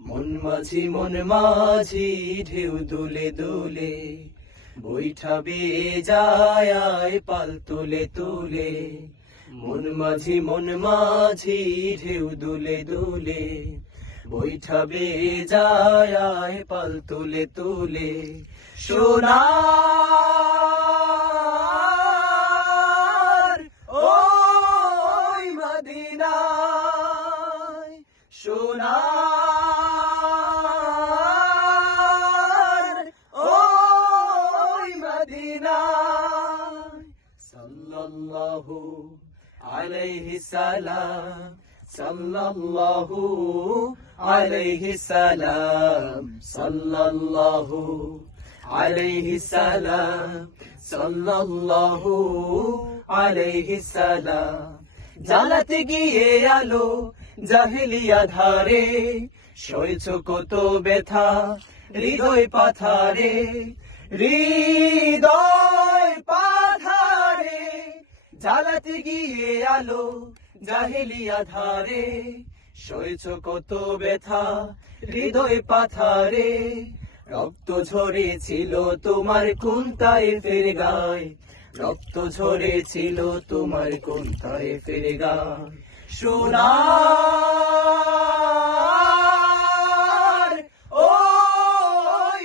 মন মাঝি মন মাঝি, ঢেউ দুলে দুলে বৈঠাবে যায় পাল তুলে তুলে। মন মাঝি মন মাঝি, ঢেউ দুলে দুলে বৈঠাবে যায় পাল তুলে তুলে। সোনার সাল্লাল্লাহু আলাইহি সালাম, সাল্লাল্লাহু আলাইহি সালাম, সাল্লাল্লাহু আলাইহি সালাম, সাল্লাল্লাহু আলাইহি সালাম। গিয়ে আলো জাহেলিয়া ধারে সইছ কত ব্যথা হৃদয় পাথারে হৃদয় পাথারে জ্বালাতে গিয়ে আলো জাহেলিয়া ধারে সইছ কত ব্যথা হৃদয় পাথারে। রক্ত ঝরেছিল তোমার কুন্তায় ফের গায় রক্ত ঝরেছিল তোমার কুন্তায় ফের গায় সোনার, ওই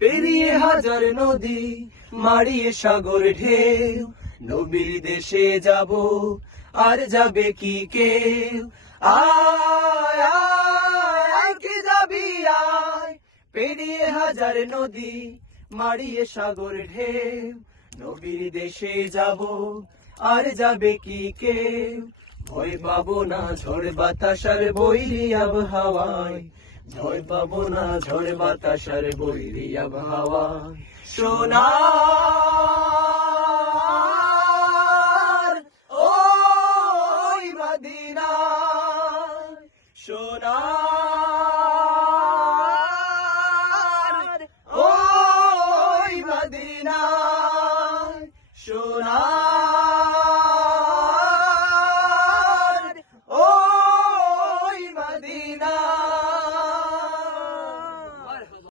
পেরিয়ে হাজার নদী মারিয়ে সাগর, ঢেউ, নবীর দেশে যাব, আর যাবে কি কেউ? আয় আয় যাবি? আয়। পেরিয়ে হাজার নদী মারিয়ে সাগর ঢেউ। নবীর দেশে যাব, আর যাবে কি কে ভয় পাবো না ঝড় বাতাসার বৈরি আবহাওয়ায়। ভয় পাবো না ঝড় বাতাসার বৈরি আবহাওয়ায়। সোনার